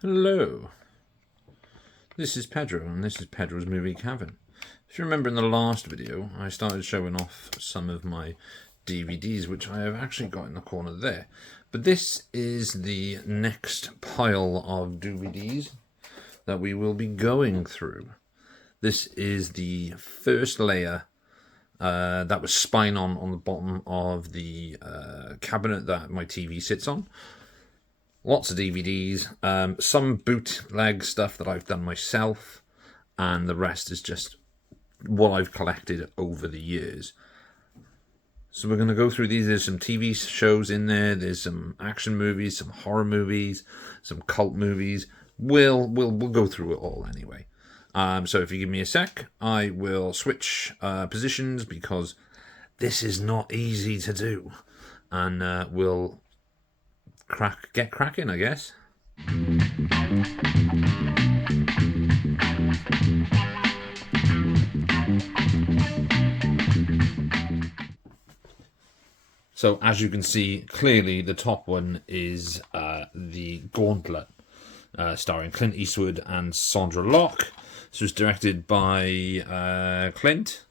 Hello, this is Pedro, and this is Pedro's Movie Cavern. If you remember in the last video, I started showing off some of my DVDs, which I have actually got in the corner there. But this is the next pile of DVDs that we will be going through. This is the first layer that was spine on the bottom of the cabinet that my TV sits on. Lots of DVDs, some bootleg stuff that I've done myself, and the rest is just what I've collected over the years. So we're going to go through these. There's some TV shows in there, there's some action movies, some horror movies, some cult movies. We'll go through it all anyway. So if you give me a sec, I will switch positions because this is not easy to do. And we'll get cracking, I guess. So as you can see, clearly the top one is the Gauntlet, starring Clint Eastwood and Sandra Locke. This was directed by Clint,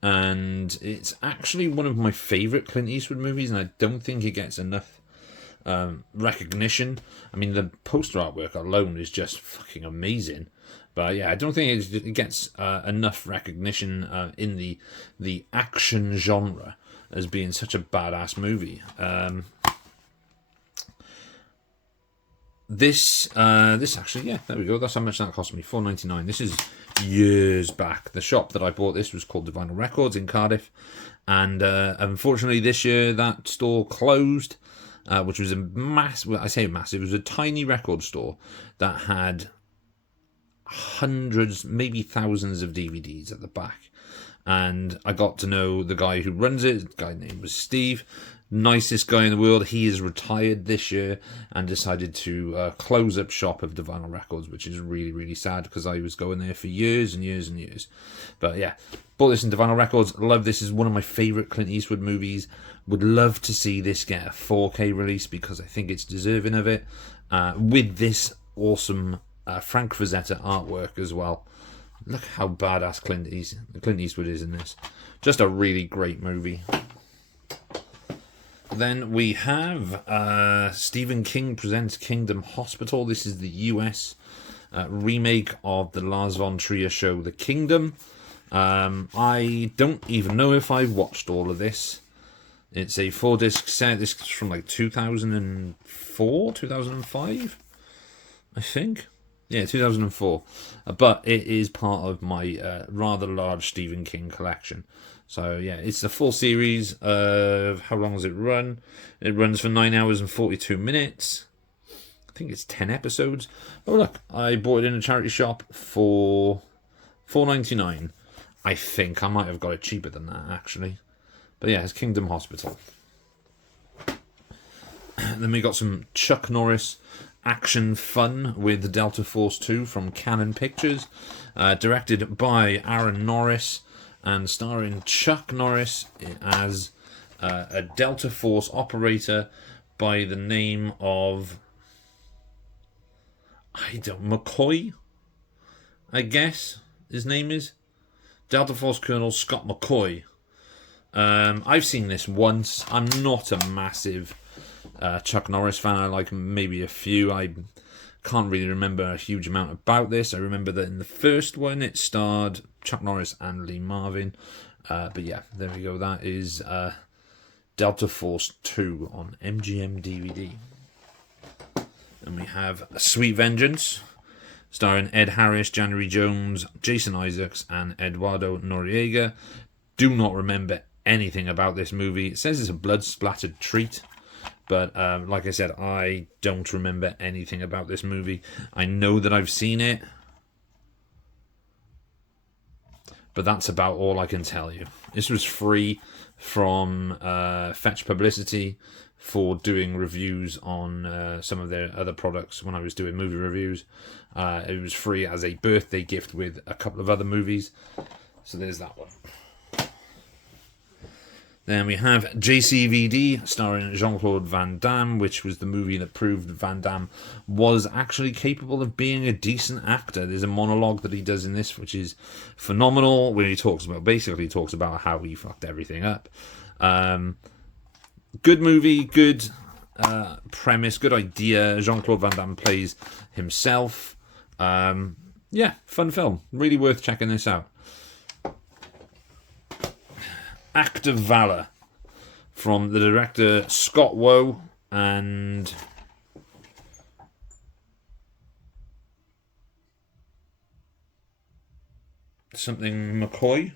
and it's actually one of my favourite Clint Eastwood movies, and I don't think it gets enough recognition. I mean, the poster artwork alone is just fucking amazing. But yeah, I don't think it gets enough recognition in the action genre as being such a badass movie. This actually, yeah, there we go. That's how much that cost me, $4.99. This is years back. The shop that I bought this was called Vinyl Records in Cardiff, and unfortunately this year that store closed. Which was a massive, I say massive, it was a tiny record store that had hundreds, maybe thousands of DVDs at the back. And I got to know the guy who runs it. The guy's name was Steve. Nicest guy in the world. He is retired this year and decided to close up shop of the Vinyl Records, which is really, really sad because I was going there for years and years and years. But yeah, bought this in Vinyl Records. Love this. Is one of my favourite Clint Eastwood movies. Would love to see this get a 4K release because I think it's deserving of it. With this awesome Frank Frazetta artwork as well. Look how badass Clint Eastwood is in this. Just a really great movie. Then we have Stephen King presents Kingdom Hospital. This is the US remake of the Lars von Trier show The Kingdom. I don't even know if I've watched all of this. It's a 4-disc set. This is from like 2004, 2005, I think. Yeah, 2004. But it is part of my rather large Stephen King collection. So yeah, it's the full series of, how long does it run? It runs for 9 hours and 42 minutes. I think it's 10 episodes. Oh look, I bought it in a charity shop for $4.99. I think I might have got it cheaper than that actually. But yeah, it's Kingdom Hospital. Then we got some Chuck Norris action fun with Delta Force 2 from Canon Pictures. Directed by Aaron Norris and starring Chuck Norris as a Delta Force operator by the name of... McCoy? I guess his name is? Delta Force Colonel Scott McCoy. I've seen this once. I'm not a massive Chuck Norris fan. I like maybe a few. I can't really remember a huge amount about this. I remember that in the first one it starred Chuck Norris and Lee Marvin. But yeah, there we go. That is Delta Force 2 on MGM DVD. And we have Sweet Vengeance, starring Ed Harris, January Jones, Jason Isaacs, and Eduardo Noriega. Do not remember anything about this movie. It says it's a blood-splattered treat, but like I said, I don't remember anything about this movie. I know that I've seen it, but that's about all I can tell you. This was free from Fetch Publicity for doing reviews on some of their other products when I was doing movie reviews. It was free as a birthday gift with a couple of other movies. So there's that one. Then we have JCVD, starring Jean-Claude Van Damme, which was the movie that proved Van Damme was actually capable of being a decent actor. There's a monologue that he does in this, which is phenomenal, where he talks about how he fucked everything up. Good movie, good premise, good idea. Jean-Claude Van Damme plays himself. Yeah, fun film. Really worth checking this out. Act of Valor, from the director Scott Woe and something McCoy.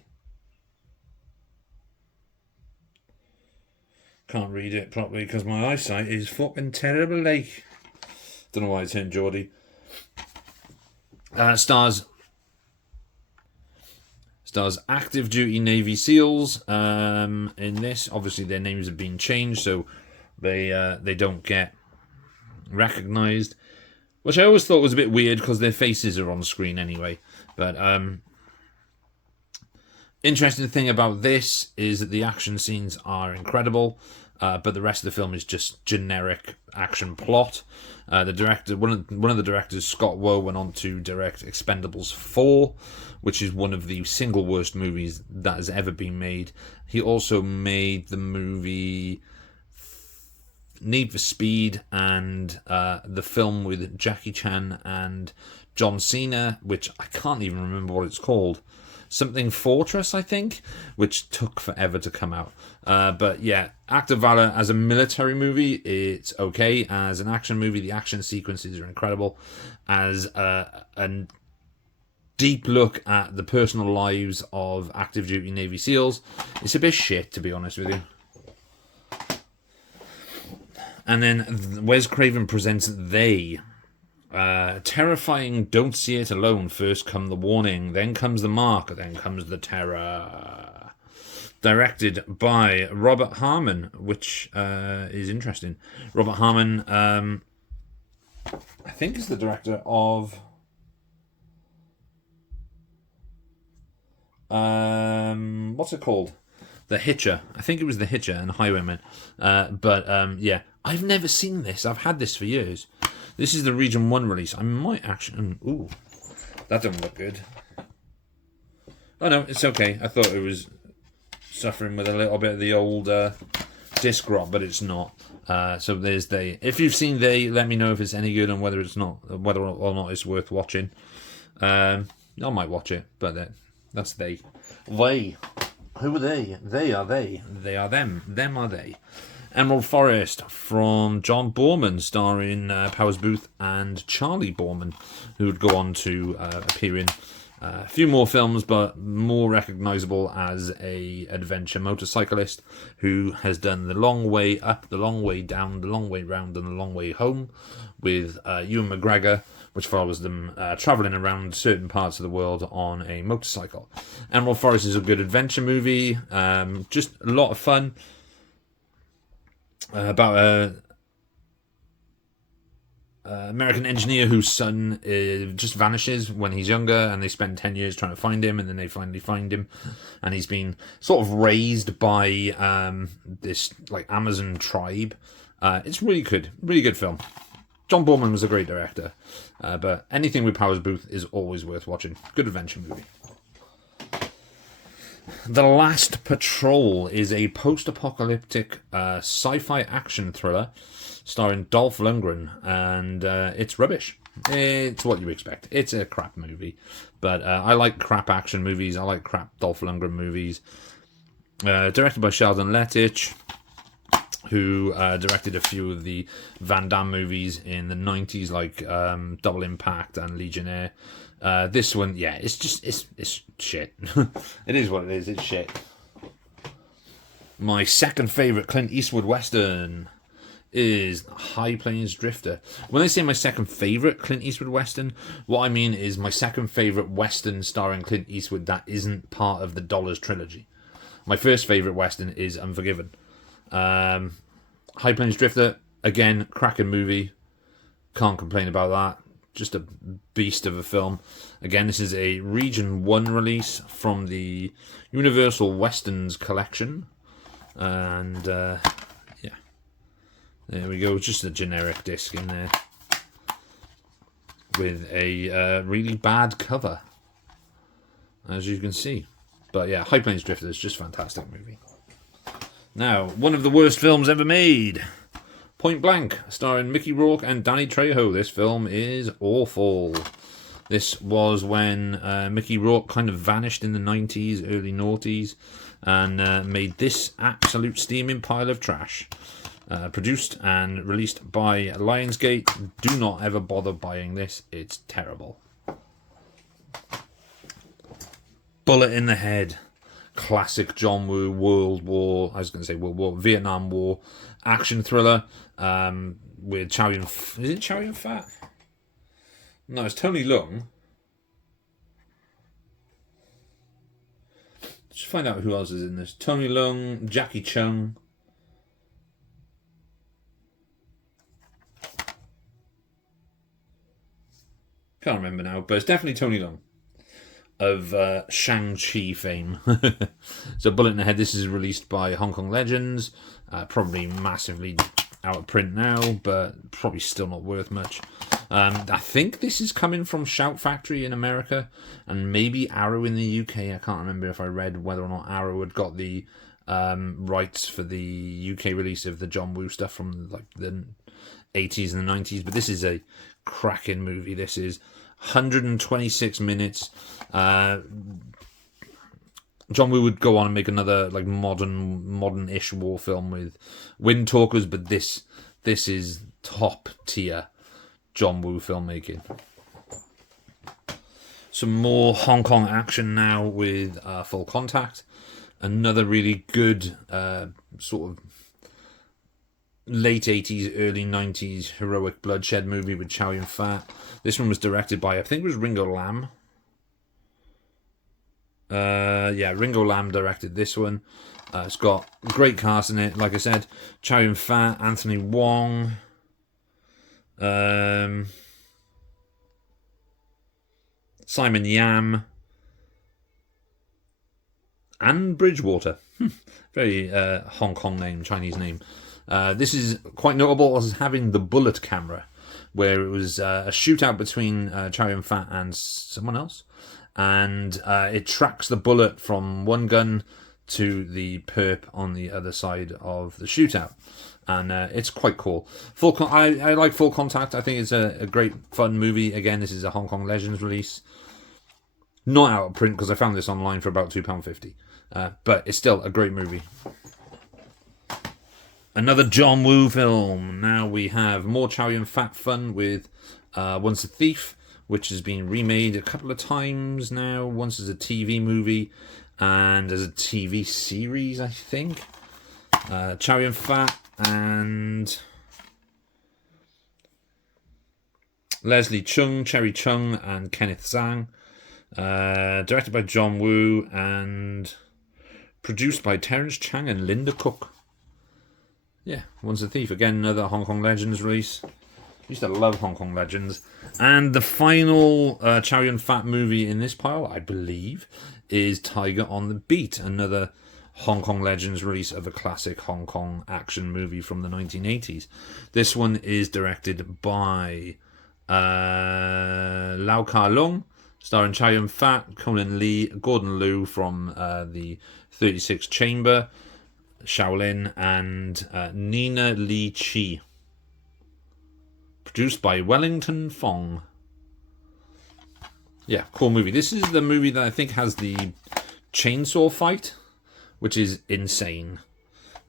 Can't read it properly because my eyesight is fucking terrible. Like, don't know why I turned Geordie. Stars active duty Navy SEALs in this. Obviously, their names have been changed, so they don't get recognised, which I always thought was a bit weird because their faces are on screen anyway. But interesting thing about this is that the action scenes are incredible, but the rest of the film is just generic action plot. The director, one of the directors, Scott Woe, went on to direct Expendables 4, which is one of the single worst movies that has ever been made. He also made the movie Need for Speed and the film with Jackie Chan and John Cena, which I can't even remember what it's called. Something Fortress, I think, which took forever to come out. But yeah, Act of Valor as a military movie, it's okay. As an action movie, the action sequences are incredible. As a deep look at the personal lives of active duty Navy SEALs, it's a bit shit, to be honest with you. And then Wes Craven presents They. Terrifying, don't see it alone. First come the warning, then comes the mark, then comes the terror. Directed by Robert Harmon, which is interesting. Robert Harmon, I think, is the director of what's it called? The Hitcher. I think it was The Hitcher and Highwayman. Yeah, I've never seen this. I've had this for years. This is the Region 1 release. I might actually... Ooh, that doesn't look good. Oh no, it's okay. I thought it was suffering with a little bit of the old disc rot, but it's not. So there's They. If you've seen They, let me know if it's any good and whether or not it's worth watching. I might watch it, but that's They. They. Who are they? They are they. They are them. Them are they. Emerald Forest from John Boorman, starring Powers Booth and Charlie Boorman, who would go on to appear in a few more films, but more recognisable as a adventure motorcyclist who has done The Long Way Up, The Long Way Down, The Long Way Round, and The Long Way Home with Ewan McGregor, which follows them travelling around certain parts of the world on a motorcycle. Emerald Forest is a good adventure movie, just a lot of fun. About an American engineer whose son just vanishes when he's younger, and they spend 10 years trying to find him, and then they finally find him, and he's been sort of raised by this like Amazon tribe. It's really good film. John Boorman was a great director, but anything with Powers Booth is always worth watching. Good adventure movie. The Last Patrol is a post-apocalyptic sci-fi action thriller starring Dolph Lundgren, and it's rubbish. It's what you expect. It's a crap movie, but I like crap action movies. I like crap Dolph Lundgren movies. Directed by Sheldon Lettich, who directed a few of the Van Damme movies in the 90s, like Double Impact and Legionnaire. This one, yeah, it's shit. It is what it is. It's shit. My second favourite Clint Eastwood Western is High Plains Drifter. When I say my second favourite Clint Eastwood Western, what I mean is my second favourite Western starring Clint Eastwood that isn't part of the Dollars trilogy. My first favourite Western is Unforgiven. High Plains Drifter, again, cracking movie. Can't complain about that. Just a beast of a film. Again, this is a Region 1 release from the Universal Westerns collection. And yeah, there we go. Just a generic disc in there with a really bad cover, as you can see. But yeah, High Plains Drifters, just fantastic movie. Now, one of the worst films ever made, Point Blank, starring Mickey Rourke and Danny Trejo. This film is awful. This was when Mickey Rourke kind of vanished in the 90s, early noughties, and made this absolute steaming pile of trash. Produced and released by Lionsgate. Do not ever bother buying this. It's terrible. Bullet in the Head. Classic John Woo Vietnam War action thriller with Chow Yun. Is it Chow Yun Fat? No, it's Tony Leung. Just find out who else is in this. Tony Leung, Jackie Chung. Can't remember now, but it's definitely Tony Leung of Shang-Chi fame. So Bullet in the Head, this is released by Hong Kong Legends. Probably massively out of print now, but probably still not worth much. I think this is coming from Shout Factory in America, and maybe Arrow in the UK. I can't remember if I read whether or not Arrow had got the rights for the UK release of the John Woo stuff from like the 80s and the 90s. But this is a cracking movie. This is 126 minutes. John Woo would go on and make another like modern-ish war film with Wind Talkers, but this is top tier John Woo filmmaking. Some more Hong Kong action now with Full Contact. Another really good sort of late 80s, early 90s heroic bloodshed movie with Chow Yun Fat. This one was directed by, I think it was Ringo Lam. Ringo Lam directed this one. It's got great cast in it. Like I said, Chow Yun Fat, Anthony Wong, Simon Yam, and Bridgewater. Very Hong Kong name, Chinese name. This is quite notable as having the bullet camera, where it was a shootout between Chow Yun Fat and someone else, and it tracks the bullet from one gun to the perp on the other side of the shootout, and it's quite cool. I like Full Contact. I think it's a great fun movie. Again, this is a Hong Kong Legends release, not out of print because I found this online for about £2.50, but it's still a great movie. Another John Woo film. Now we have more Chow Yun Fat fun with Once a Thief, which has been remade a couple of times now. Once as a TV movie and as a TV series, I think. Chow Yun Fat and Leslie Chung, Cherry Chung, and Kenneth Zhang. Directed by John Woo and produced by Terence Chang and Linda Cook. Yeah, Once a Thief. Again, another Hong Kong Legends release. I used to love Hong Kong Legends. And the final Chow Yun Fat movie in this pile, I believe, is Tiger on the Beat. Another Hong Kong Legends release of a classic Hong Kong action movie from the 1980s. This one is directed by Lau Kar Lung, starring Chow Yun Fat, Conan Lee, Gordon Liu from the 36 Chamber, Shaolin, and Nina Lee Chi. Produced by Wellington Fong. Yeah, cool movie. This is the movie that I think has the chainsaw fight, which is insane.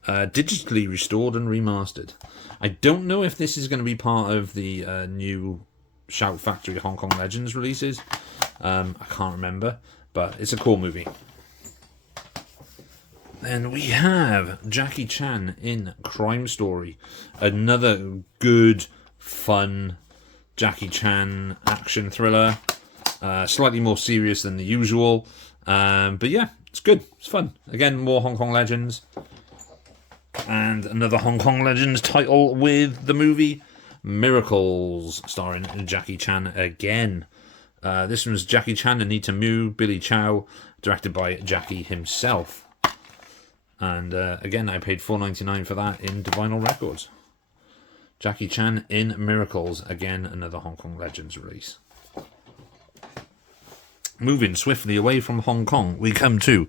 Digitally restored and remastered. I don't know if this is going to be part of the new Shout Factory Hong Kong Legends releases. I can't remember, but it's a cool movie. Then we have Jackie Chan in Crime Story. Another good, fun Jackie Chan action thriller. Slightly more serious than the usual. But yeah, it's good. It's fun. Again, more Hong Kong Legends. And another Hong Kong Legends title with the movie Miracles, starring Jackie Chan again. This one's Jackie Chan, Anita Mu, Billy Chow, directed by Jackie himself. And again, I paid $4.99 for that in Vinyl Records. Jackie Chan in Miracles. Again, another Hong Kong Legends release. Moving swiftly away from Hong Kong, we come to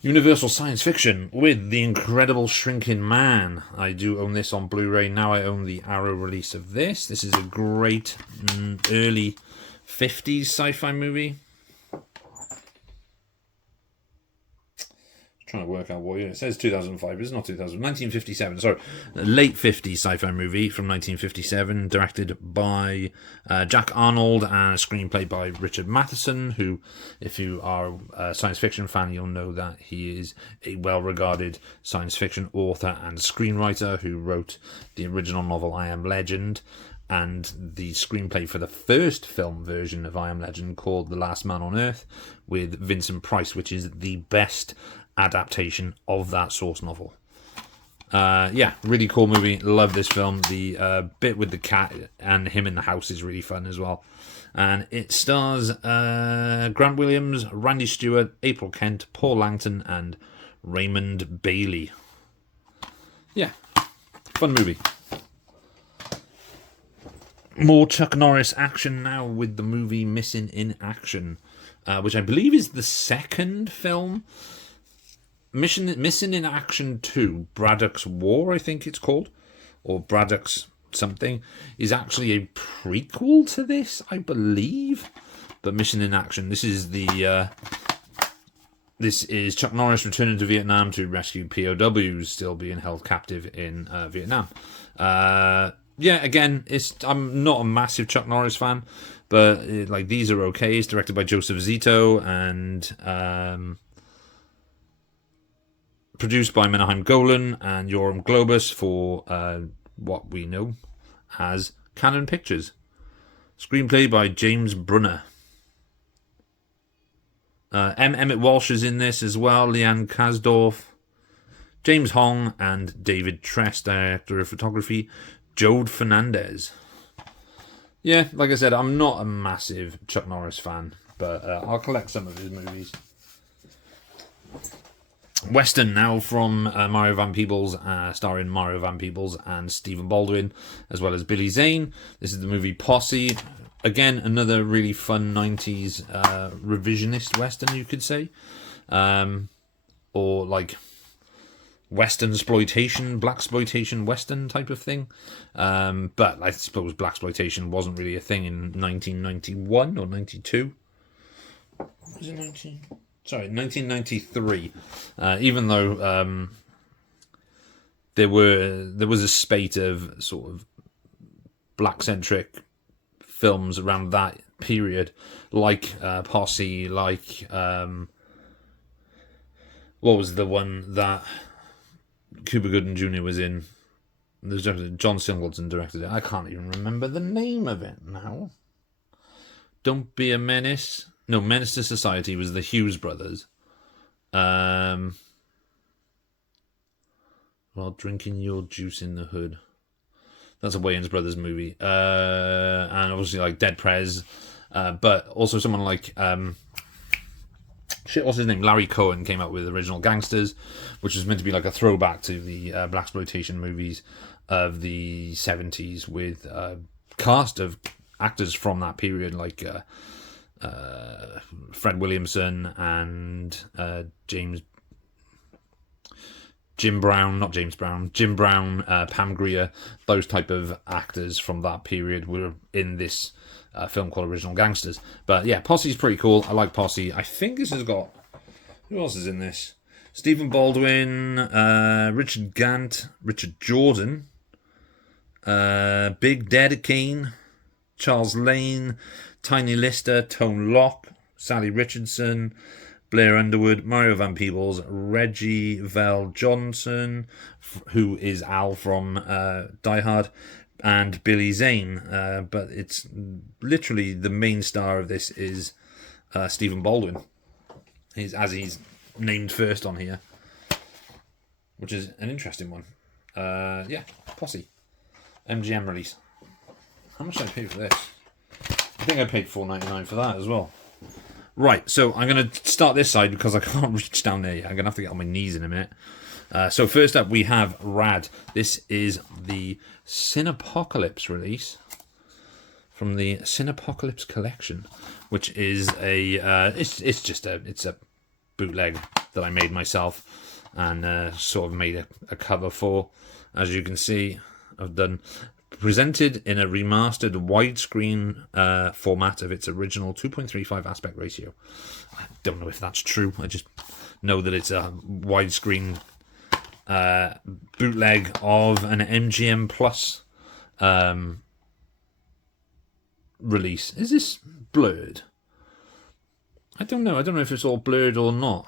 Universal Science Fiction with The Incredible Shrinking Man. I do own this on Blu-ray. Now I own the Arrow release of this. This is a great early 50s sci-fi movie. Trying to work out what year. It says 2005, but it's not 2000. 1957, sorry. Late 50s sci-fi movie from 1957, directed by Jack Arnold and a screenplay by Richard Matheson, who, if you are a science fiction fan, you'll know that he is a well-regarded science fiction author and screenwriter who wrote the original novel I Am Legend and the screenplay for the first film version of I Am Legend called The Last Man on Earth with Vincent Price, which is the best adaptation of that source novel. Yeah, really cool movie. Love this film. The bit with the cat and him in the house is really fun as well. And it stars Grant Williams, Randy Stewart, April Kent, Paul Langton, and Raymond Bailey. Yeah, fun movie. More Chuck Norris action now with the movie Missing in Action, which I believe is the second film. Missing in Action 2, Braddock's War, I think it's called, or Braddock's something, is actually a prequel to this, I believe. But Missing in Action, this is Chuck Norris returning to Vietnam to rescue POWs still being held captive in Vietnam. Yeah, again, I'm not a massive Chuck Norris fan, but these are okay. It's directed by Joseph Zito and produced by Menahem Golan and Yoram Globus for what we know as Canon Pictures. Screenplay by James Brunner. Emmett Walsh is in this as well. Leanne Kasdorf, James Hong, and David Tress, director of photography. Jode Fernandez. Yeah, like I said, I'm not a massive Chuck Norris fan, but I'll collect some of his movies. Western now from Mario Van Peebles, starring Mario Van Peebles and Stephen Baldwin, as well as Billy Zane. This is the movie Posse. Again, another really fun 90s revisionist Western, you could say. Or like Western exploitation, blaxploitation Western type of thing. But I suppose blaxploitation wasn't really a thing in 1991 or 92. Was it 1993. Even though there was a spate of sort of black-centric films around that period, like Posse, like what was the one that Cuba Gooding Jr. was in? There's John Singleton directed it. I can't even remember the name of it now. Don't Be a Menace. No, Menace to Society was the Hughes brothers. While Drinking Your Juice in the Hood. That's a Wayans Brothers movie. And obviously like Dead Prez. But also someone like... what's his name? Larry Cohen came out with Original Gangsters, which was meant to be like a throwback to the blaxploitation movies of the 70s with a cast of actors from that period, like Fred Williamson and Jim Brown, Pam Grier. Those type of actors from that period were in this film called Original Gangsters. But yeah, Posse's pretty cool. I like Posse. I think this has got... Who else is in this? Stephen Baldwin, Richard Gant, Richard Jordan, Big Daddy Kane, Charles Lane, Tiny Lister, Tone Locke, Sally Richardson, Blair Underwood, Mario Van Peebles, Reggie Vel Johnson, who is Al from Die Hard, and Billy Zane. But it's literally the main star of this is Stephen Baldwin. He's named first on here, which is an interesting one. Yeah, Posse. MGM release. How much did I pay for this? I think I paid $4.99 for that as well. Right, so I'm going to start this side because I can't reach down there yet. I'm going to have to get on my knees in a minute. So first up, we have Rad. This is the Cinepocalypse release from the Cinepocalypse collection, which is it's a bootleg that I made myself and sort of made a cover for. As you can see, I've done presented in a remastered widescreen format of its original 2.35 aspect ratio. I don't know if that's true. I just know that it's a widescreen bootleg of an MGM Plus release. Is this blurred? I don't know. I don't know if it's all blurred or not.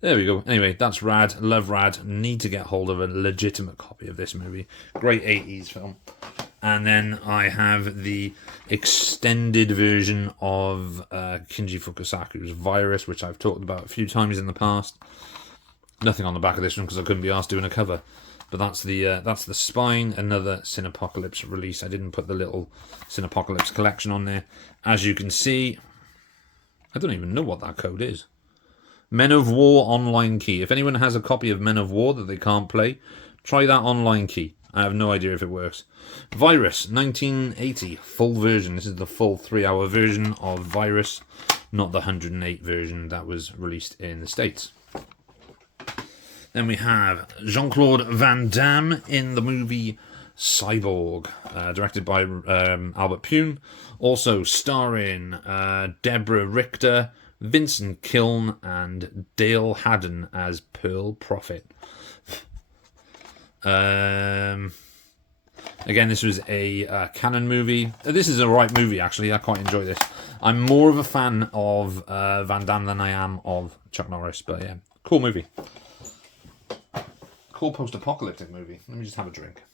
There we go. Anyway, that's Rad. Love Rad. Need to get hold of a legitimate copy of this movie. Great 80s film. And then I have the extended version of Kinji Fukasaku's Virus, which I've talked about a few times in the past. Nothing on the back of this one because I couldn't be asked doing a cover. But that's the spine, another Cinepocalypse release. I didn't put the little Cinepocalypse collection on there. As you can see, I don't even know what that code is. Men of War online key. If anyone has a copy of Men of War that they can't play, try that online key. I have no idea if it works. Virus, 1980, full version. This is the full 3-hour version of Virus, not the 108 version that was released in the States. Then we have Jean-Claude Van Damme in the movie Cyborg, directed by Albert Pune. Also starring Deborah Richter, Vincent Kiln, and Dale Haddon as Pearl Prophet. Again, this was a canon movie. This is a right movie, actually. I quite enjoy this. I'm more of a fan of Van Damme than I am of Chuck Norris, but yeah, cool movie. Cool post-apocalyptic movie. Let me just have a drink.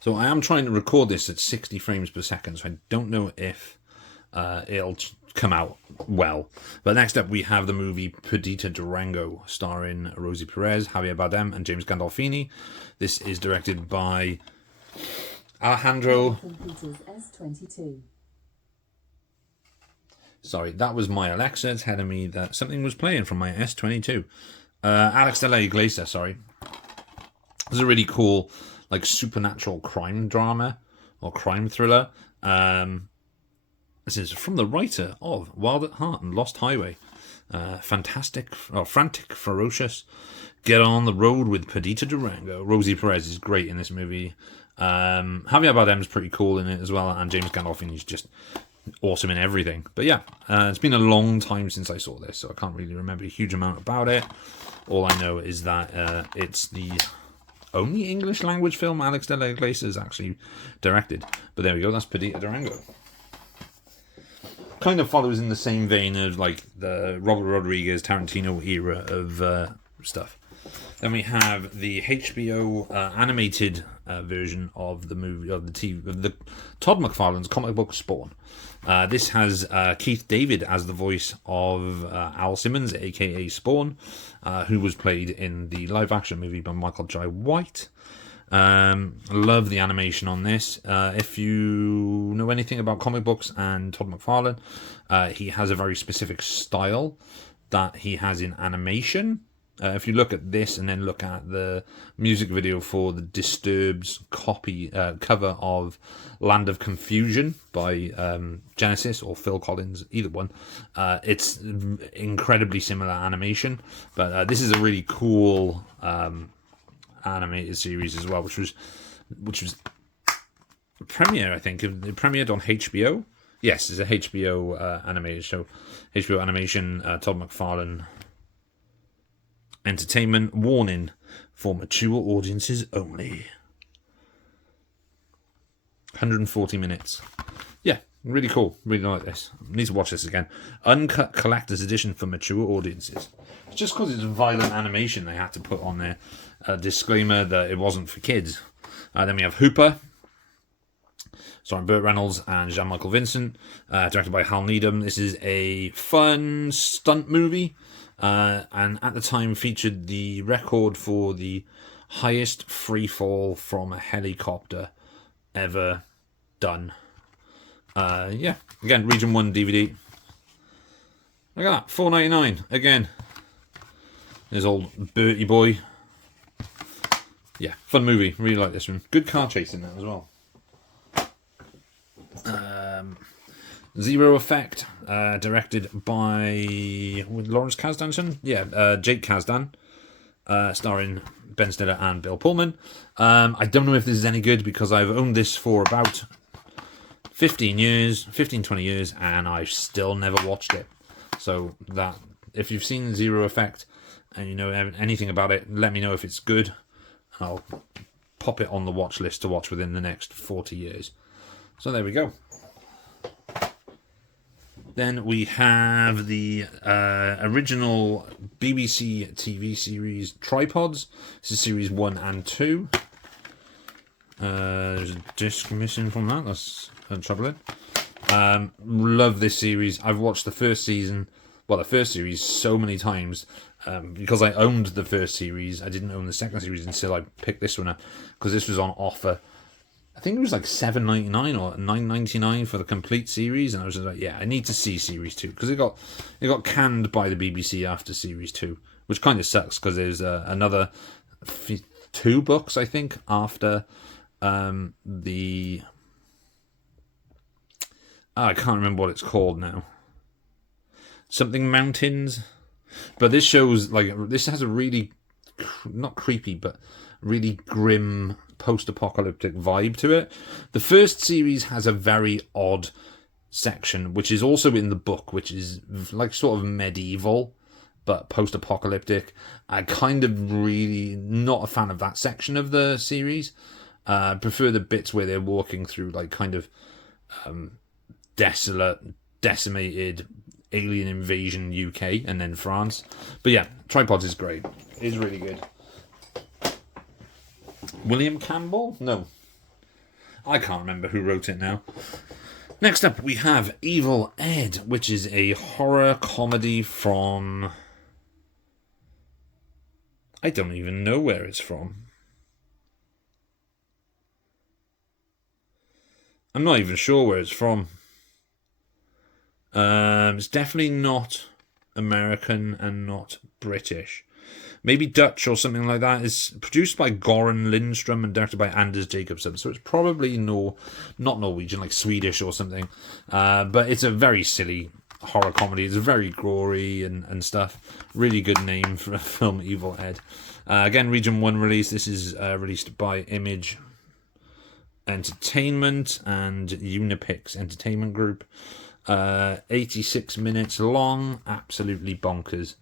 So I am trying to record this at 60 frames per second, so I don't know if it'll come out well. But next up we have the movie Perdita Durango, starring Rosie Perez, Javier Bardem, and James Gandolfini. This is directed by Alejandro... Sorry, that was my Alexa telling me that something was playing from my S22. Alex de la Iglesia, sorry. This is a really cool, like, supernatural crime drama or crime thriller. This is from the writer of Wild at Heart and Lost Highway. Frantic, ferocious. Get on the road with Perdita Durango. Rosie Perez is great in this movie. Javier Bardem's pretty cool in it as well, and James Gandolfini is just awesome in everything. But yeah, it's been a long time since I saw this, so I can't really remember a huge amount about it. All I know is that it's the only English language film Alex de la Iglesia has actually directed. But there we go, that's Perdita Durango. Kind of follows in the same vein of like the Robert Rodriguez, Tarantino era of stuff. Then we have the HBO animated version of the movie of the Todd McFarlane's comic book Spawn. This has Keith David as the voice of Al Simmons, aka Spawn, who was played in the live action movie by Michael Jai White. Love the animation on this. If you know anything about comic books and Todd McFarlane, he has a very specific style that he has in animation. If you look at this and then look at the music video for the Disturbed's cover of Land of Confusion by Genesis or Phil Collins, either one, it's incredibly similar animation. But this is a really cool animated series as well, which was premiere, I think. It premiered on HBO. Yes, it's a HBO animated show. HBO animation, Todd McFarlane Entertainment. Warning for mature audiences only. 140 minutes. Yeah, really cool. Really like this. Need to watch this again. Uncut collector's edition for mature audiences. It's just because it's violent animation they had to put on there. A disclaimer that it wasn't for kids. Then we have Hooper, starring Burt Reynolds and Jean-Michael Vincent, directed by Hal Needham. This is a fun stunt movie, and at the time featured the record for the highest free fall from a helicopter ever done. Yeah, again, Region 1 DVD. Look at that, $4.99 again. There's old Bertie boy. Yeah, fun movie. Really like this one. Good car chase in that as well. Zero Effect, directed by Lawrence Kasdanson. Yeah, Jake Kasdan, starring Ben Stiller and Bill Pullman. I don't know if this is any good because I've owned this for about 20 years, and I've still never watched it. So that if you've seen Zero Effect and you know anything about it, let me know if it's good. I'll pop it on the watch list to watch within the next 40 years. So there we go. Then we have the original BBC TV series Tripods. This is series 1 and 2. There's a disc missing from that. That's troubling. Love this series. I've watched the first season, well, the first series so many times because I owned the first series. I didn't own the second series until I picked this one up because this was on offer. I think it was like $7.99 or $9.99 for the complete series, and I was just like, yeah, I need to see series 2 because it got canned by the BBC after series 2, which kind of sucks because there's another 2 books I think after the I can't remember what it's called now. Something Mountains, but this shows like this has a really not creepy but really grim post-apocalyptic vibe to it. The first series has a very odd section, which is also in the book, which is like sort of medieval but post-apocalyptic. I kind of really not a fan of that section of the series. I prefer the bits where they're walking through like kind of desolate, decimated alien invasion UK and then France. But yeah, Tripods is great. It's really good. William Campbell? No. I can't remember who wrote it now. Next up, we have Evil Ed, which is a horror comedy from... I don't even know where it's from. I'm not even sure where it's from. It's definitely not American and not British. Maybe Dutch or something like that. It's produced by Goran Lindström and directed by Anders Jacobsen. So it's probably not Norwegian, like Swedish or something. But it's a very silly horror comedy. It's very gory and stuff. Really good name for a film, Evil Ed. Again, Region 1 release. This is released by Image Entertainment and Unipix Entertainment Group. 86 minutes long. Absolutely bonkers.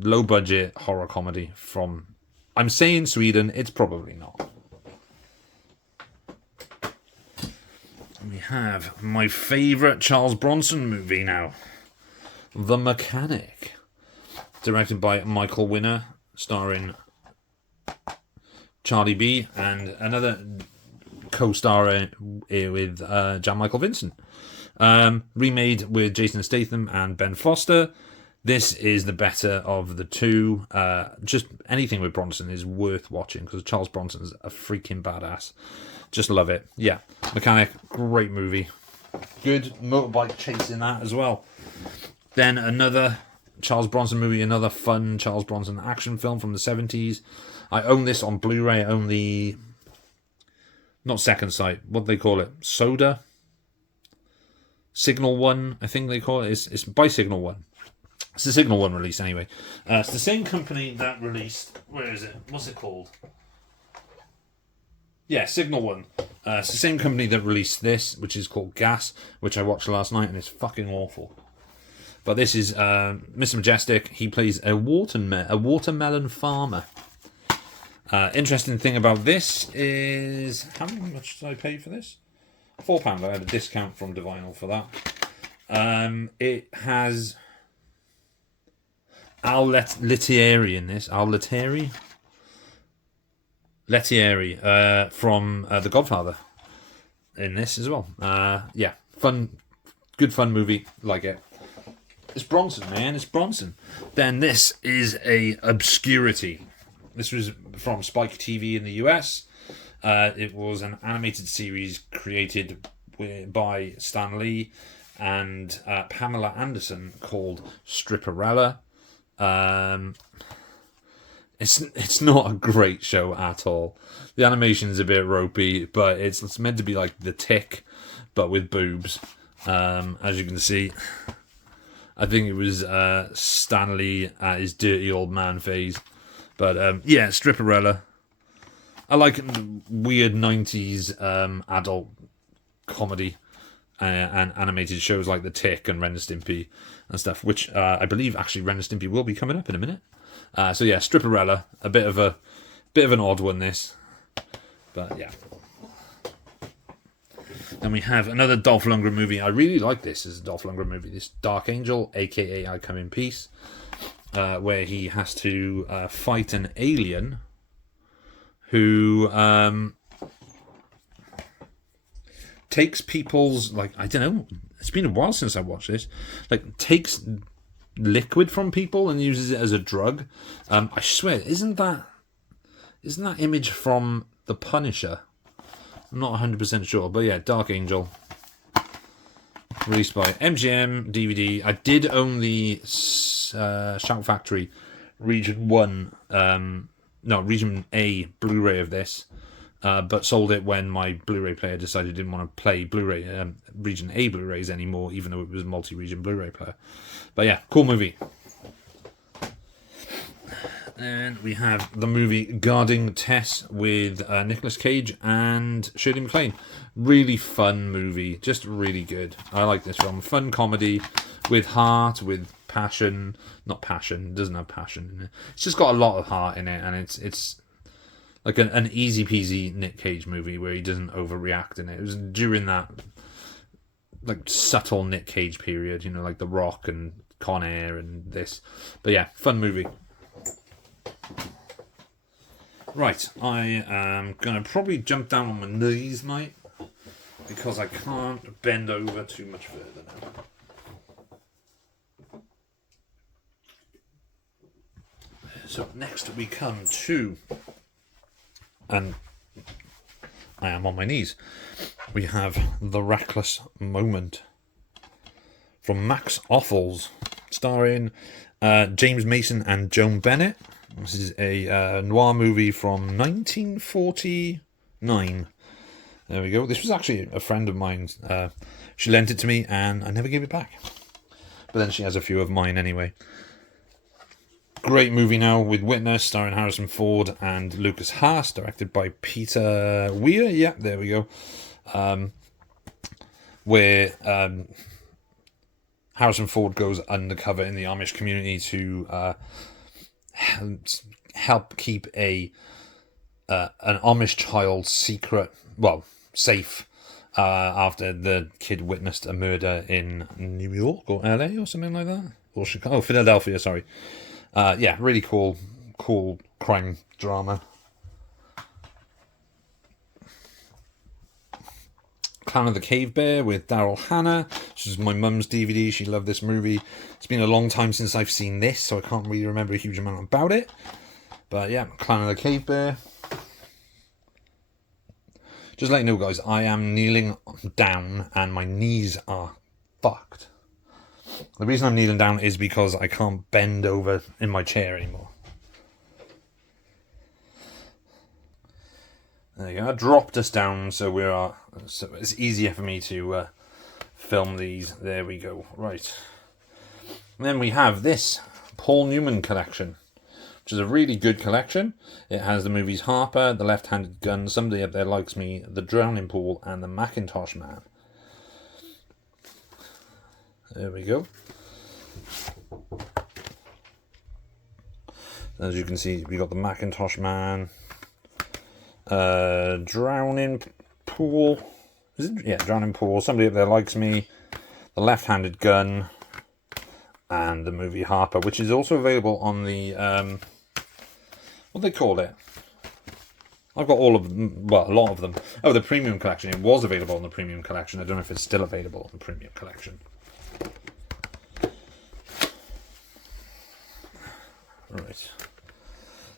Low budget horror comedy from, I'm saying Sweden, it's probably not. We have my favourite Charles Bronson movie now, The Mechanic, directed by Michael Winner, starring Charlie B and another co-star with Jan Michael Vincent. Remade with Jason Statham and Ben Foster. This is the better of the two. Just anything with Bronson is worth watching because Charles Bronson's a freaking badass. Just love it. Yeah, Mechanic, great movie. Good motorbike chase in that as well. Then another Charles Bronson movie, another fun Charles Bronson action film from the 70s. I own this on Blu-ray. I own the... not Second Sight. What do they call it? Soda? Signal 1, I think they call it. It's by Signal 1. It's the Signal 1 release anyway. It's the same company that released... where is it? What's it called? Yeah, Signal 1. It's the same company that released this, which is called Gas, which I watched last night, and it's fucking awful. But this is Mr. Majestic. He plays a watermelon farmer. Interesting thing about this is... how much did I pay for this? £4. I had a discount from Divinyl for that. It has... Al Lettieri in this. Al Lettieri? Lettieri from The Godfather in this as well. Yeah, fun, good fun movie. Like it. It's Bronson, man. It's Bronson. Then this is a obscurity. This was from Spike TV in the US. It was an animated series created by Stan Lee and Pamela Anderson called Stripperella. It's not a great show at all. The animation's a bit ropey, but it's meant to be like The Tick, but with boobs. As you can see, I think it was Stanley at his dirty old man phase. But yeah, Stripperella. I like weird 90s adult comedy and animated shows like The Tick and Ren and Stimpy and stuff, which I believe actually Ren and Stimpy will be coming up in a minute. So yeah, Stripperella, a bit of an odd one, this, but yeah. Then we have another Dolph Lundgren movie. I really like this as a Dolph Lundgren movie. This Dark Angel, aka I Come in Peace, where he has to fight an alien who takes people's, like, I don't know, it's been a while since I watched this, like, takes liquid from people and uses it as a drug. I swear, isn't that image from The Punisher? I'm not 100% sure, but yeah, Dark Angel, released by MGM DVD. I did own the Shout Factory Region 1, Region A Blu-ray of this, but sold it when my Blu-ray player decided it didn't want to play Blu-ray Region A Blu-rays anymore, even though it was a multi-region Blu-ray player. But yeah, cool movie. And we have the movie Guarding Tess with Nicolas Cage and Shirley MacLaine. Really fun movie, just really good. I like this film. Fun comedy with heart, with passion. Not passion, it doesn't have passion in it. It's just got a lot of heart in it, and it's like an easy peasy Nick Cage movie where he doesn't overreact in it. It was during that like subtle Nick Cage period, you know, like The Rock and Con Air and this. But yeah, fun movie. Right, I am going to probably jump down on my knees, mate, because I can't bend over too much further now. So next we come to, and I am on my knees, we have The Reckless Moment from Max Offals, starring James Mason and Joan Bennett. This is a noir movie from 1949. There we go. This was actually a friend of mine. She lent it to me and I never gave it back. But then she has a few of mine anyway. Great movie now with Witness, starring Harrison Ford and Lucas Haas, directed by Peter Weir. Yeah, there we go. Where Harrison Ford goes undercover in the Amish community to help keep an Amish child safe after the kid witnessed a murder in New York or LA or something like that, or Chicago, Philadelphia. Sorry. Yeah, really cool crime drama. Clan of the Cave Bear with Daryl Hannah. This is my mum's DVD. She loved this movie. It's been a long time since I've seen this, so I can't really remember a huge amount about it. But yeah, Clan of the Cave Bear. Just let you know, guys, I am kneeling down and my knees are fucked. The reason I'm kneeling down is because I can't bend over in my chair anymore. There you go. I dropped us down so it's easier for me to film these. There we go. Right. And then we have this Paul Newman collection, which is a really good collection. It has the movies Harper, The Left-Handed Gun, Somebody Up There Likes Me, The Drowning Pool, and The Macintosh Man. There we go. As you can see, we got The Macintosh Man, Drowning Pool. Is it? Yeah, Drowning Pool, Somebody Up There Likes Me, The Left-Handed Gun, and the movie Harper, which is also available on the what do they call it? I've got all of them, well, a lot of them. Oh, the premium collection. It was available on the premium collection. I don't know if it's still available on the premium collection. Right.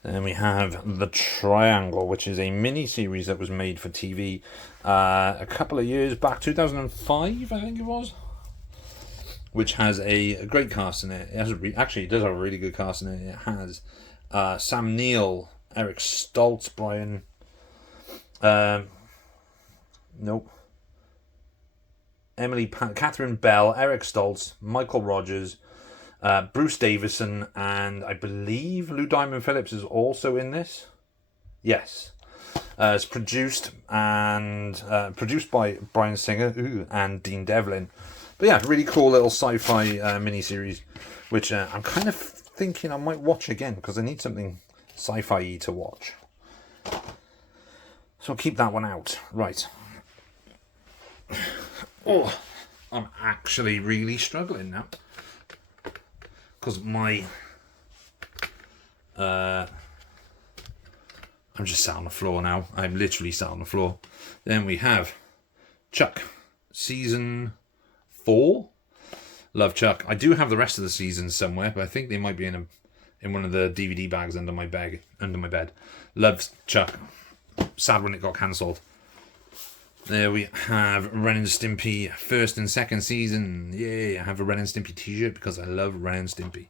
Then we have The Triangle, which is a mini-series that was made for TV a couple of years back, 2005, I think it was, which has a great cast in it. It has actually, it does have a really good cast in it. It has Sam Neill, Eric Stoltz, Catherine Bell, Eric Stoltz, Michael Rogers, Bruce Davison, and I believe Lou Diamond Phillips is also in this. Yes. It's produced by Bryan Singer and Dean Devlin. But yeah, really cool little sci-fi miniseries, which I'm kind of thinking I might watch again because I need something sci-fi to watch. So I'll keep that one out. Right. Oh, I'm actually really struggling now. Because I'm just sat on the floor now. I'm literally sat on the floor. Then we have Chuck, season 4. Love Chuck. I do have the rest of the seasons somewhere, but I think they might be in one of the DVD bags under my bed. Love Chuck. Sad when it got cancelled. There we have Ren and Stimpy first and second season. Yay, I have a Ren and Stimpy t-shirt because I love Ren and Stimpy.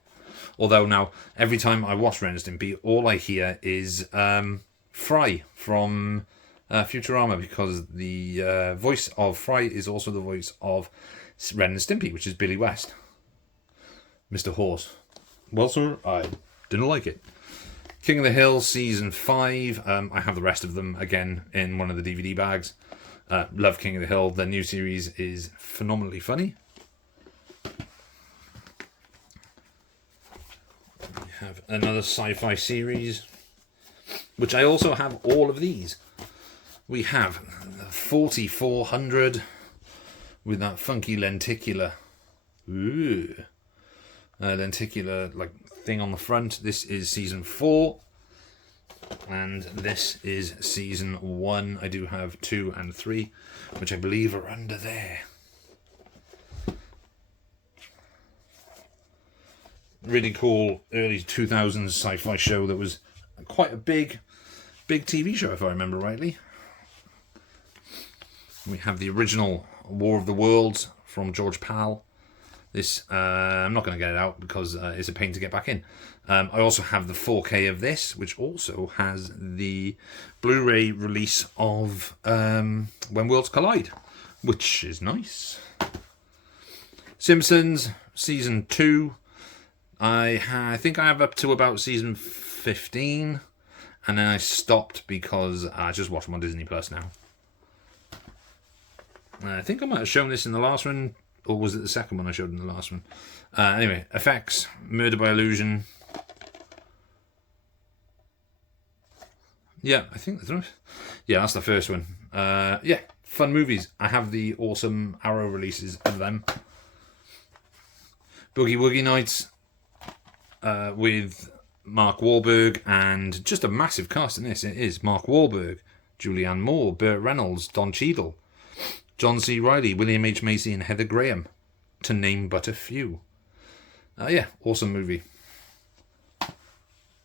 Although now, every time I watch Ren and Stimpy, all I hear is Fry from Futurama, because the voice of Fry is also the voice of Ren and Stimpy, which is Billy West. Mr. Horse. Well, sir, I didn't like it. King of the Hill, season 5. I have the rest of them, again, in one of the DVD bags. Love King of the Hill. The new series is phenomenally funny. We have another sci-fi series, which I also have all of these. We have 4400 with that funky lenticular, lenticular like thing on the front. This is season 4. And this is season 1. I do have 2 and 3, which I believe are under there. Really cool early 2000s sci-fi show that was quite a big TV show, if I remember rightly. We have the original War of the Worlds from George Pal. This, I'm not going to get it out because it's a pain to get back in. I also have the 4K of this, which also has the Blu-ray release of When Worlds Collide, which is nice. Simpsons, season 2. I think I have up to about season 15, and then I stopped because I just watch them on Disney Plus now. I think I might have shown this in the last one. Or was it the second one I showed in the last one? Anyway, Effects, Murder by Illusion. Yeah, I think that's right. Yeah, that's the first one. Yeah, fun movies. I have the awesome Arrow releases of them. Boogie Woogie Nights with Mark Wahlberg, and just a massive cast in this. It is Mark Wahlberg, Julianne Moore, Burt Reynolds, Don Cheadle, John C. Reilly, William H. Macy, and Heather Graham, to name but a few. Yeah, awesome movie.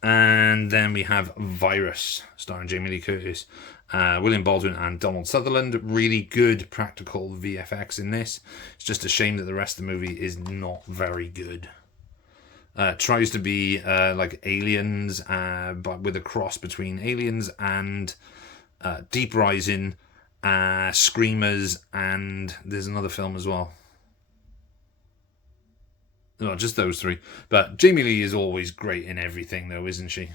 And then we have Virus, starring Jamie Lee Curtis, William Baldwin, and Donald Sutherland. Really good practical VFX in this. It's just a shame that the rest of the movie is not very good. Tries to be like Aliens, but with a cross between Aliens and Deep Rising, Screamers, and there's another film as well. No, just those 3. But Jamie Lee is always great in everything, though, isn't she?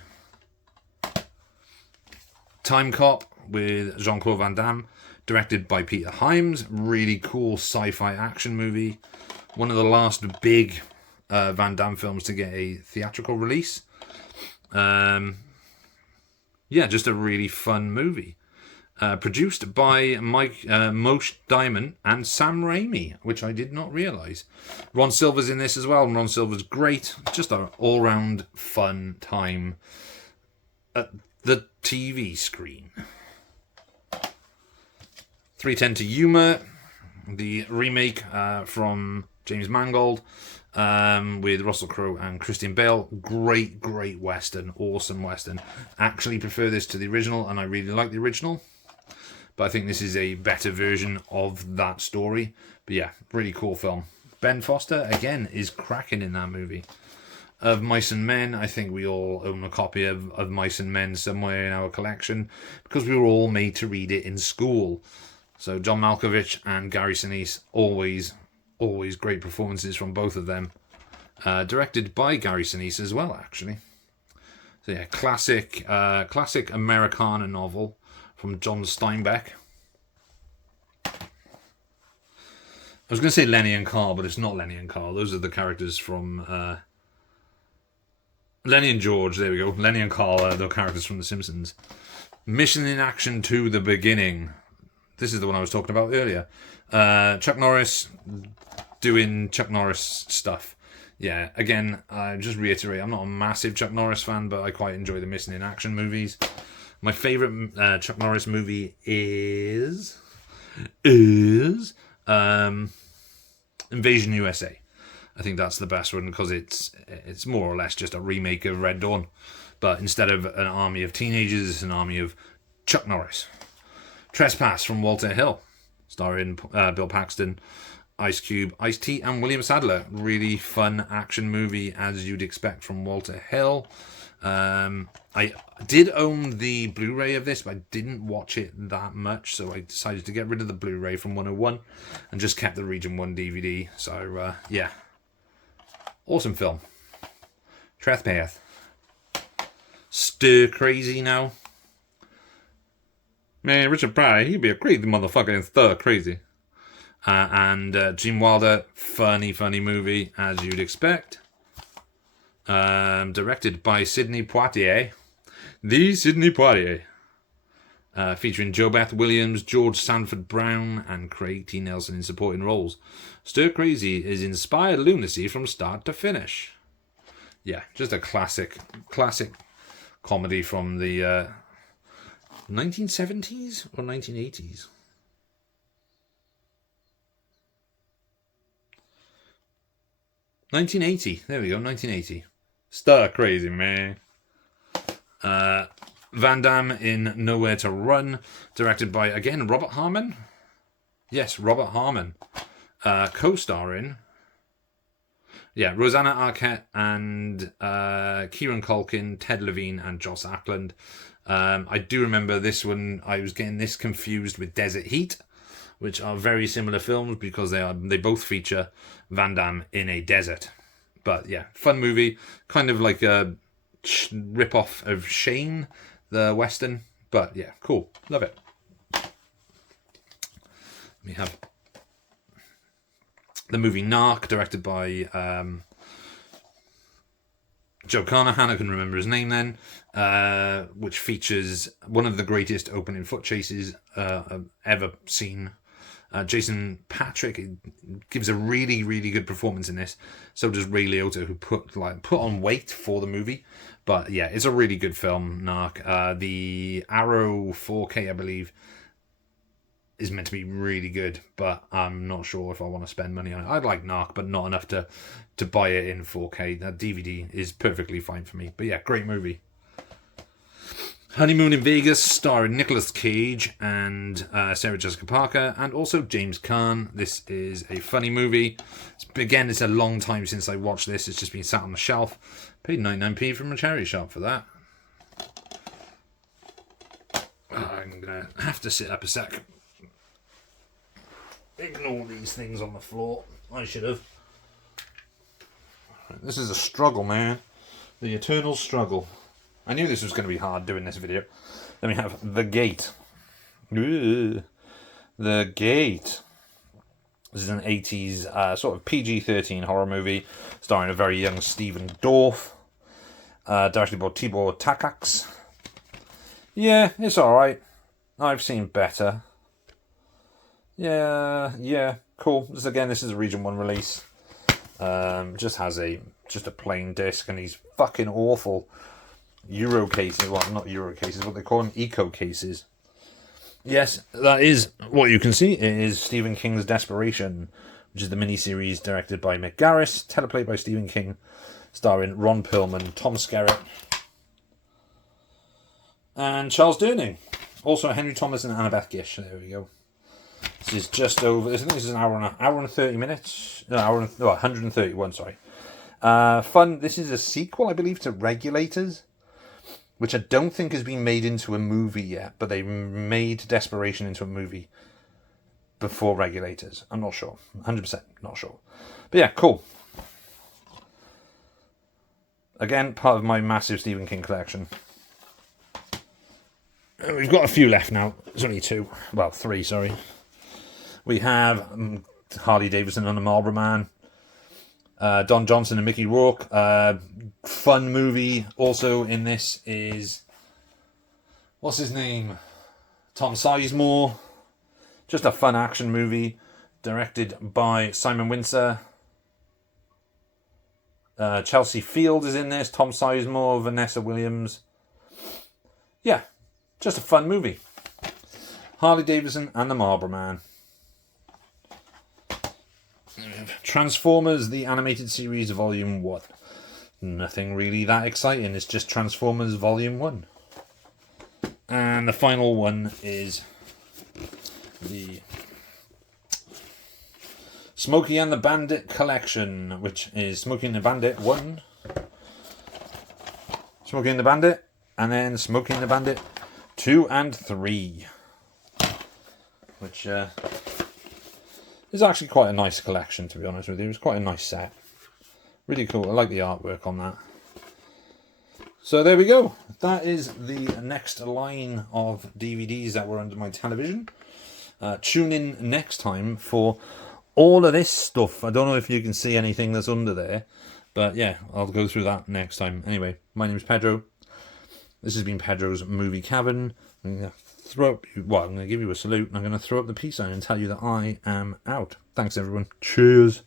Time Cop with Jean-Claude Van Damme, directed by Peter Hyams. Really cool sci-fi action movie. One of the last big Van Damme films to get a theatrical release. Yeah, just a really fun movie. Produced by Moshe Diamond and Sam Raimi, which I did not realise. Ron Silver's in this as well, and Ron Silver's great. Just an all-round fun time at the TV screen. 3:10 to Yuma, the remake from James Mangold. with Russell Crowe and Christian Bale. Great Western. Awesome Western. Actually prefer this to the original, and I really like the original. But I think this is a better version of that story. But yeah, really cool film. Ben Foster, again, is cracking in that movie. Of Mice and Men, I think we all own a copy of Mice and Men somewhere in our collection, because we were all made to read it in school. So John Malkovich and Gary Sinise, always great performances from both of them. Directed by Gary Sinise as well, actually. So yeah, classic Americana novel from John Steinbeck. I was going to say Lenny and Carl, but it's not Lenny and Carl. Those are the characters from... Lenny and George, there we go. Lenny and Carl are the characters from The Simpsons. Mission in Action to the Beginning. This is the one I was talking about earlier. Chuck Norris doing Chuck Norris stuff. Yeah, again, just reiterate, I'm not a massive Chuck Norris fan, but I quite enjoy the Mission in Action movies. My favourite Chuck Norris movie is Invasion USA. I think that's the best one because it's more or less just a remake of Red Dawn, but instead of an army of teenagers, it's an army of Chuck Norris. Trespass from Walter Hill, starring Bill Paxton, Ice Cube, Ice-T, and William Sadler. Really fun action movie, as you'd expect from Walter Hill. I did own the Blu-ray of this, but I didn't watch it that much, so I decided to get rid of the Blu-ray from 101 and just kept the Region 1 DVD. So, yeah. Awesome film. Trespass. Stir Crazy now. Man, Richard Pryor, he'd be a crazy motherfucker in Stir Crazy. And Gene Wilder, funny movie, as you'd expect. Directed by Sidney Poitier. The Sidney Poitier. Featuring JoBeth Williams, George Sanford Brown, and Craig T. Nelson in supporting roles. Stir Crazy is inspired lunacy from start to finish. Yeah, just a classic comedy from the 1970s or 1980s. 1980. There we go, 1980. Stir Crazy, man. Van Damme in Nowhere to Run, directed by, again, Robert Harmon. Yes, Robert Harmon. Co-starring, Rosanna Arquette and Kieran Culkin, Ted Levine, and Joss Ackland. I do remember this one. I was getting this confused with Desert Heat, which are very similar films because they both feature Van Damme in a desert. But yeah, fun movie, kind of like a rip-off of Shane, the Western. But yeah, cool, love it. We have the movie Narc, directed by Joe Carnahan, I can remember his name then, which features one of the greatest opening foot chases I've ever seen. Jason Patrick gives a really good performance in this. So does Ray Liotta, who put on weight for the movie. But yeah, it's a really good film, Narc. The Arrow 4K, I believe, is meant to be really good, but I'm not sure if I want to spend money on it. I'd like Narc, but not enough to buy it in 4K. That DVD is perfectly fine for me. But yeah, great movie. Honeymoon in Vegas, starring Nicolas Cage and Sarah Jessica Parker, and also James Caan. This is a funny movie. It's a long time since I watched this. It's just been sat on the shelf. Paid 99p from a charity shop for that. I'm going to have to sit up a sec. Ignore these things on the floor. I should have. This is a struggle, man. The eternal struggle. I knew this was going to be hard doing this video. Then we have The Gate. Ooh, The Gate. This is an 80s sort of PG-13 horror movie starring a very young Stephen Dorff. Directed by Tibor Takacs. Yeah, it's alright. I've seen better. Yeah, cool. This is a Region 1 release. Just has a plain disc, and he's fucking awful. Euro cases, well, not Euro cases, what they call them, eco cases. Yes, that is what you can see. It is Stephen King's Desperation, which is the miniseries directed by Mick Garris, teleplay by Stephen King, starring Ron Perlman, Tom Skerritt, and Charles Durning. Also Henry Thomas and Annabeth Gish. There we go. This is just over. I think this is an hour and 30 minutes. No, 131. Sorry. Fun. This is a sequel, I believe, to Regulators, which I don't think has been made into a movie yet, but they made Desperation into a movie before Regulators. I'm not sure. 100% not sure. But yeah, cool. Again, part of my massive Stephen King collection. We've got a few left now. There's only 2. Well, 3, sorry. We have Harley Davidson and the Marlboro Man. Don Johnson and Mickey Rourke. Fun movie. Also in this is... what's his name? Tom Sizemore. Just a fun action movie. Directed by Simon Windsor. Chelsea Field is in this. Tom Sizemore. Vanessa Williams. Yeah. Just a fun movie. Harley Davidson and the Marlboro Man. Transformers, the animated series, Volume 1. Nothing really that exciting. It's just Transformers Volume 1. And the final one is the Smokey and the Bandit Collection, which is Smokey and the Bandit 1, Smokey and the Bandit, and then Smokey and the Bandit 2 and 3, which is actually quite a nice collection, to be honest with you. It's quite a nice set. Really cool. I like the artwork on that. So there we go. That is the next line of DVDs that were under my television. Tune in next time for all of this stuff. I don't know if you can see anything that's under there, but yeah, I'll go through that next time. Anyway, my name's Pedro. This has been Pedro's Movie Cavern. I'm going to give you a salute, and I'm going to throw up the peace sign and tell you that I am out. Thanks, everyone. Cheers.